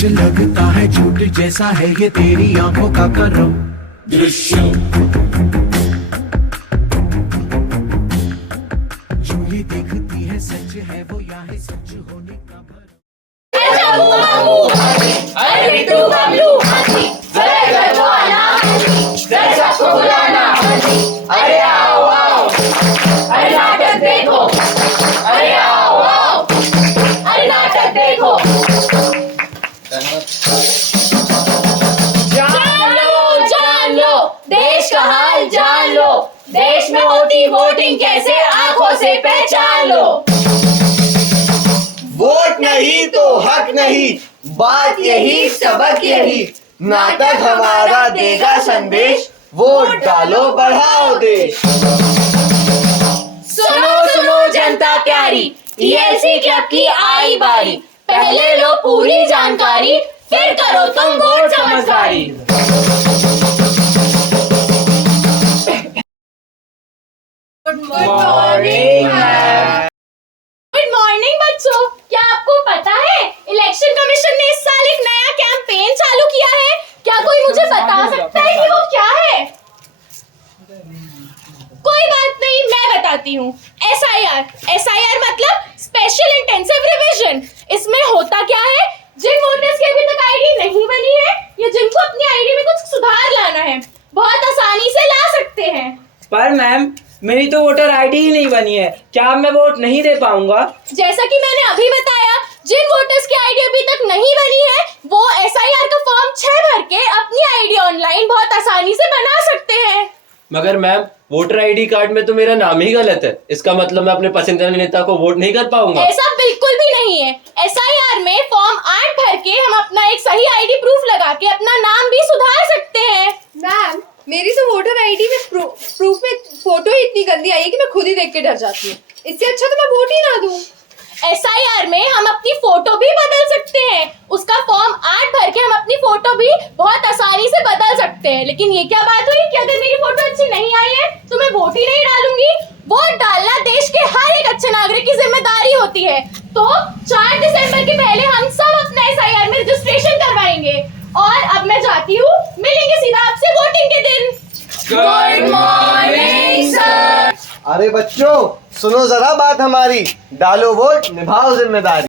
सच लगता है झूठ जैसा है ये तेरी आंखों का करम। दृश्यम जो ये देखती है सच है वो या है सच होने का भरम। अरे बिट्टू बबलू, जरा इधर को आना, जरा सबको बुलाना। अरे आओ आओ, अरे नाटक देखो, अरे आओ आओ, अरे नाटक देखो। जान लो, देश का हाल जान लो, देश में होती वोटिंग कैसे आंखों से पहचान लो। वोट नहीं तो हक नहीं, बात यही सबक यही, नाटक हमारा देगा संदेश, वोट डालो बढ़ाओ देश। सुनो सुनो जनता प्यारी, टीएलसी क्लब की आई बारी, पहले लो पूरी जानकारी, फिर करो तुम वोट समझदारी। Good morning ma'am. Good morning बच्चों, क्या आपको पता है इलेक्शन कमीशन ने इस साल एक नया कैंपेन चालू किया है? क्या कोई मुझे बता सकता है कि वो क्या है? कोई बात नहीं, मैं बताती हूँ। SIR मतलब स्पेशल इंटेंसिव रिवीजन। इसमें होता क्या है, जिन वोटर्स की अभी तक आईडी नहीं बनी है या जिनको अपनी आईडी में कुछ सुधार लाना है, बहुत आसानी से ला सकते हैं। पर मैम, मेरी तो वोटर आईडी ही नहीं बनी है, क्या मैं वोट नहीं दे पाऊंगा? जैसा कि मैंने अभी बताया, जिन वोटर्स की आईडी अभी तक नहीं बनी है वो SIR का फॉर्म 6 भर के अपनी आईडी ऑनलाइन बहुत आसानी से बना सकते हैं। मगर मैम, वोटर आईडी कार्ड में तो मेरा नाम ही गलत है, इसका मतलब मैं अपने पसंदीदा नेता को वोट नहीं कर पाऊंगा? ऐसा बिल्कुल भी नहीं है। SIR में फॉर्म 8 भर के हम अपना एक सही आईडी प्रूफ लगा के अपना नाम भी सुधार सकते हैं। मैम, मेरी तो वोटर आईडी में प्रूफ में फोटो ही इतनी गंदी आई है कि मैं खुद ही देख के डर जाती हूँ। इससे अच्छा तो मैं वोट ही ना दूं। SIR में हम अपनी फोटो भी बदल सकते हैं। उसका फॉर्म 8 भर के हम अपनी फोटो भी बहुत आसानी से बदल सकते हैं। लेकिन ये क्या बात हुई कि अगर मेरी फोटो अच्छी नहीं आई है तो मैं वोट ही नहीं डालूंगी? वोट डालना देश के हर एक अच्छे नागरिक की जिम्मेदारी होती है। तो 4 दिसंबर के पहले हम सब अपना SIR में रजिस्ट्रेशन करवाएंगे। और अब मैं जाती हूँ, मिलेंगे सीधा आपसे वोटिंग के दिन। Good morning sir. अरे बच्चों, सुनो जरा बात हमारी, डालो वोट निभाओ जिम्मेदारी।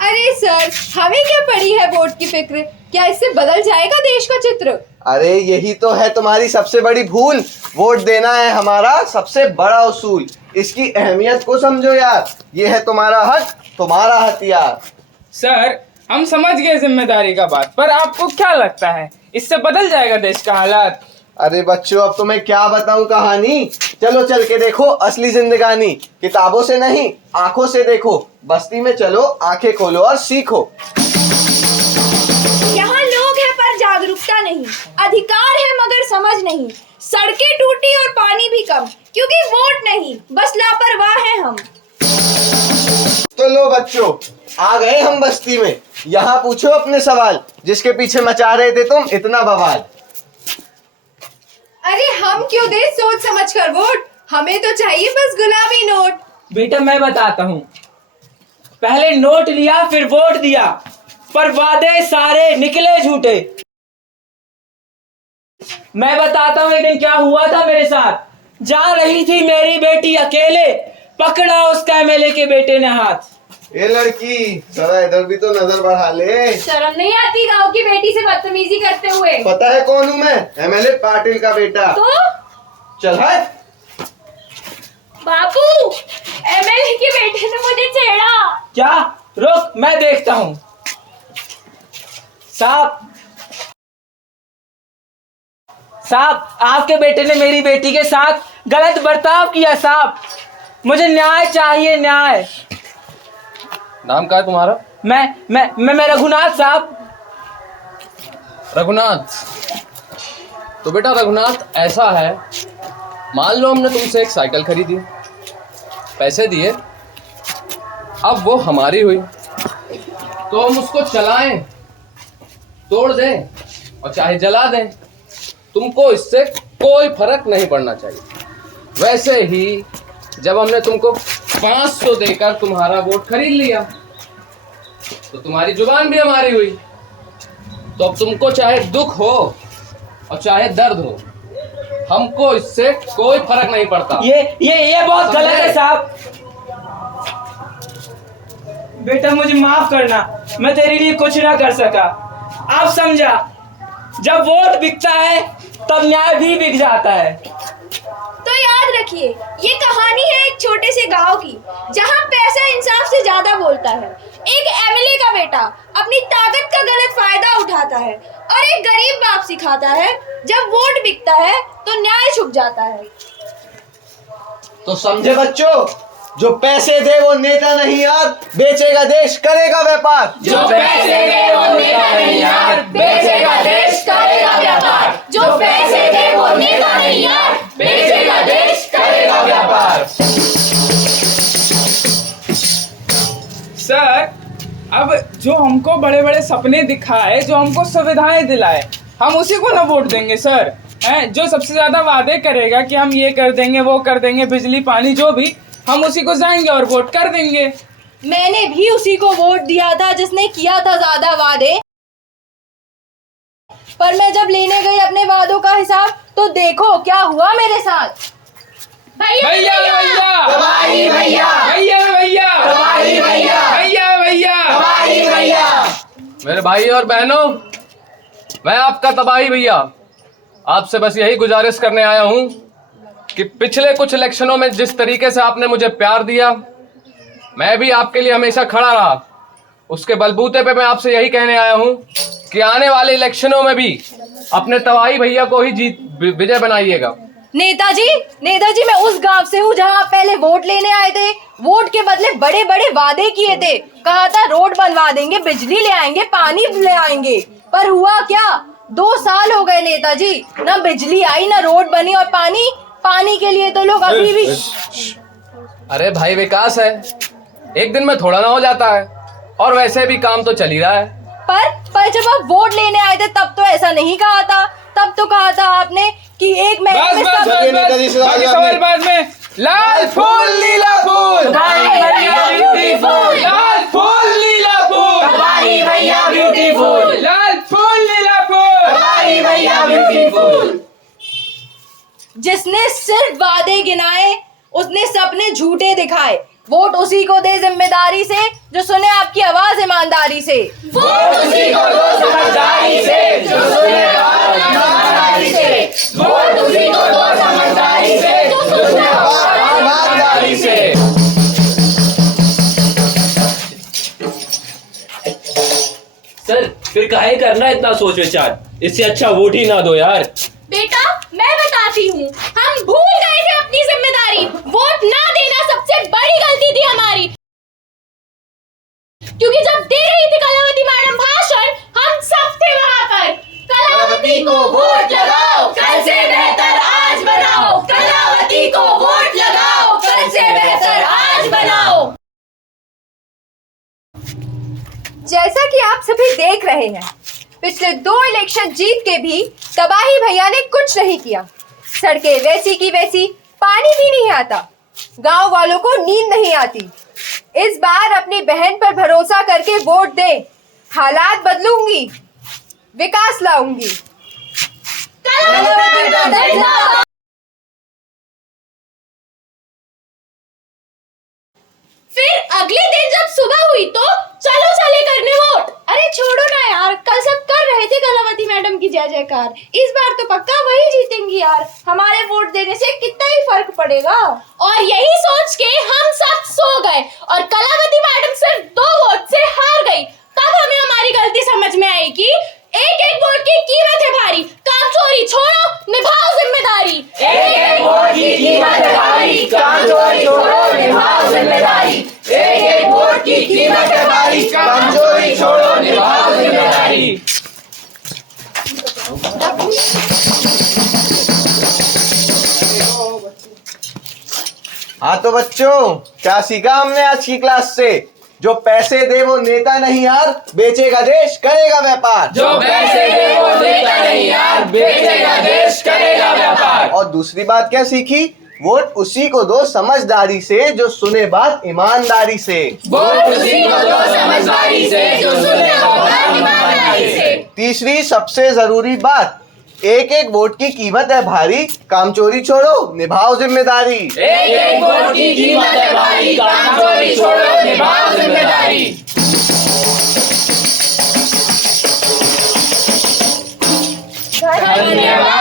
अरे सर, हमें क्या पड़ी है वोट की फिक्र? क्या इससे बदल जाएगा देश का चित्र? अरे यही तो है तुम्हारी सबसे बड़ी भूल, वोट देना है हमारा सबसे बड़ा उसूल, इसकी अहमियत को समझो यार, ये है तुम्हारा हक, तुम्हारा हथियार। सर, हम समझ गए जिम्मेदारी का बात, पर आपको क्या लगता है इससे बदल जाएगा देश का हालात? अरे बच्चों, अब तुम्हें क्या बताऊं कहानी, चलो चल के देखो असली जिंदगानी, किताबों से नहीं आंखों से देखो, बस्ती में चलो आंखें खोलो और सीखो। यहाँ लोग हैं पर जागरूकता नहीं, अधिकार है मगर समझ नहीं, सड़कें टूटी और पानी भी कम, क्योंकि वोट नहीं बस लापरवाह हैं हम। तो लो बच्चों, आ गए हम बस्ती में, यहाँ पूछो अपने सवाल, जिसके पीछे मचा रहे थे तुम इतना बवाल। अरे हम क्यों दे सोच समझ कर वोट, हमें तो चाहिए बस गुलाबी नोट। बेटा मैं बताता हूँ, पहले नोट लिया फिर वोट दिया, पर वादे सारे निकले झूठे। मैं बताता हूँ एक दिन क्या हुआ था मेरे साथ। जा रही थी मेरी बेटी अकेले, पकड़ा उसका MLA के बेटे ने हाथ। ये लड़की जरा इधर भी तो नजर बढ़ा ले, शर्म नहीं आती गांव की बेटी से बदतमीजी करते हुए? पता है कौन हूँ मैं? MLA पाटिल का बेटा। तो चल हट। बापू, MLA के बेटे ने मुझे छेड़ा। क्या? रुक, मैं देखता हूँ। साहब, आपके बेटे ने मेरी बेटी के साथ गलत बर्ताव किया साहब, मुझे न्याय चाहिए, न्याय। नाम क्या है तुम्हारा? मैं रघुनाथ साहब। रघुनाथ? तो बेटा रघुनाथ ऐसा है, मान लो हमने तुमसे एक साइकिल खरीदी, पैसे दिए, अब वो हमारी हुई, तो हम उसको चलाएं, तोड़ दें और चाहे जला दें, तुमको इससे कोई फर्क नहीं पड़ना चाहिए। वैसे ही जब हमने तुमको 500 देकर तुम्हारा वोट खरीद लिया, तो तुम्हारी जुबान भी हमारी हुई। तो अब तुमको चाहे दुख हो और चाहे दर्द हो, हमको इससे कोई फर्क नहीं पड़ता। ये बहुत गलत है साहब। बेटा मुझे माफ करना, मैं तेरे लिए कुछ ना कर सका। आप समझा, जब वोट बिकता है तब न्याय भी बिक जाता है। तो याद रखिए, ये कहानी है एक छोटे से गांव की, जहां पैसा इंसाफ से ज्यादा बोलता है। एक एमएलए का बेटा अपनी ताकत का गलत फायदा उठाता है और एक गरीब बाप सिखाता है, जब वोट बिकता है तो न्याय छुप जाता है। तो समझे बच्चों, जो पैसे दे वो नेता नहीं यार, बेचेगा देश करेगा व्यापार। जो पैसे दे वो नेता नहीं यार, बेचेगा देश करेगा व्यापार। जो पैसे दे वो नेता नहीं यार, बेचेगा देश करेगा व्यापार। सर, अब जो हमको बड़े बड़े सपने दिखाए, जो हमको सुविधाएं दिलाए, हम उसी को ना वोट देंगे सर? हैं, जो सबसे ज्यादा वादे करेगा कि हम ये कर देंगे वो कर देंगे, बिजली पानी जो भी, हम उसी को जाएंगे और वोट कर देंगे। मैंने भी उसी को वोट दिया था जिसने किया था ज्यादा वादे, पर मैं जब लेने गई अपने वादों का हिसाब तो देखो क्या हुआ मेरे साथ। भैया भैया तबाही भैया, भैया भैया तबाही भैया, भैया भैया तबाही भैया। मेरे भाई और बहनों, मैं आपका तबाही भैया आपसे बस यही गुजारिश करने आया हूं कि पिछले कुछ इलेक्शनों में जिस तरीके से आपने मुझे प्यार दिया, मैं भी आपके लिए हमेशा खड़ा रहा। उसके बलबूते पे मैं आपसे यही कहने आया हूं कि आने वाले इलेक्शनों में भी अपने तबाही भैया को ही विजय बनाइएगा। नेताजी मैं उस गांव से हूँ जहाँ आप पहले वोट लेने आए थे। वोट के बदले बड़े बड़े वादे किए थे, कहा था रोड बनवा देंगे, बिजली ले आएंगे, पानी ले आएंगे, पर हुआ क्या? 2 साल हो गए नेताजी, ना बिजली आई ना रोड बनी, और पानी के लिए तो लोग अभी भी। अरे भाई विकास है, एक दिन में थोड़ा ना हो जाता है, और वैसे भी काम तो चल ही रहा है। पर जब आप वोट लेने आए थे तब तो ऐसा नहीं कहा था। तब तो कहा था आपने कि एक महीने में सब। बाकी सवाल बाद में। लाल फूल नीला फूल, तबाही भैया ब्यूटीफुल, लाल फूल नीला फूल, तबाही भैया ब्यूटीफुल, लाल फूल नीला फूल, तबाही भैया ब्यूटीफुल। जिसने सिर्फ वादे गिनाए, उसने सपने झूठे दिखाए। वोट उसी को दे जिम्मेदारी से जो सुने आपकी आवाज ईमानदारी से। वोट उसी को दो समझदारी से जो सुने आवाज ईमानदारी से। वोट उसी को दो समझदारी से जो सुने आवाज ईमानदारी से। सर, फिर काहे करना इतना सोच विचार? इससे अच्छा वोट ही ना दो यार। बेटा मैं बताती हूँ, हम भूल गए थे अपनी जिम्मेदारी। वोट ना देना सबसे बड़ी गलती थी हमारी, क्योंकि जब दे रही थी कलावती मैडम भाषण, हम सब थे वहाँ पर। कलावती को वोट लगाओ, कल से बेहतर आज बनाओ। कलावती को वोट लगाओ, कल से बेहतर आज बनाओ। जैसा कि आप सभी देख रहे हैं, पिछले 2 इलेक्शन जीत के भी तबाही भैया ने कुछ नहीं किया। सड़कें वैसी की वैसी, पानी भी नहीं आता, गांव वालों को नींद नहीं आती। इस बार अपनी बहन पर भरोसा करके वोट दें, हालात बदलूंगी, विकास लाऊंगी। फिर अगले दिन जब सुबह हुई तो चलो चले करने वोट। अरे छोड़ो ना यार, कल सब कर रहे थे कलावती मैडम की जय जयकार। इस बार तो पक्का वही जीतेंगी यार, हमारे वोट देने से कितना ही फर्क पड़ेगा। और यही सोच के हम सब सो गए और कलावती मैडम सिर्फ 2 वोट से हार गई। तब हमें हमारी गलती समझ में आई कि एक वोट की कीमत है भारी। काम चोरी छोड़ो, निभाओ जिम्मेदारी। एक वोट की कीमत है भारी, काम चोरी छोड़ो, निभाओ जिम्मेदारी। एक वोट की कीमत है भारी, काम चोरी छोड़ो, निभाओ जिम्मेदारी। हाँ तो बच्चों, क्या सीखा हमने आज की क्लास से? जो पैसे दे वो नेता नहीं यार, बेचेगा देश करेगा व्यापार। जो पैसे दे वो नेता नहीं यार, बेचेगा देश करेगा व्यापार। और दूसरी बात क्या सीखी? वोट उसी को दो समझदारी से जो सुने बात ईमानदारी से। तीसरी सबसे जरूरी बात, एक एक वोट की कीमत है भारी, काम चोरी छोड़ो निभाओ जिम्मेदारी। धन्यवाद।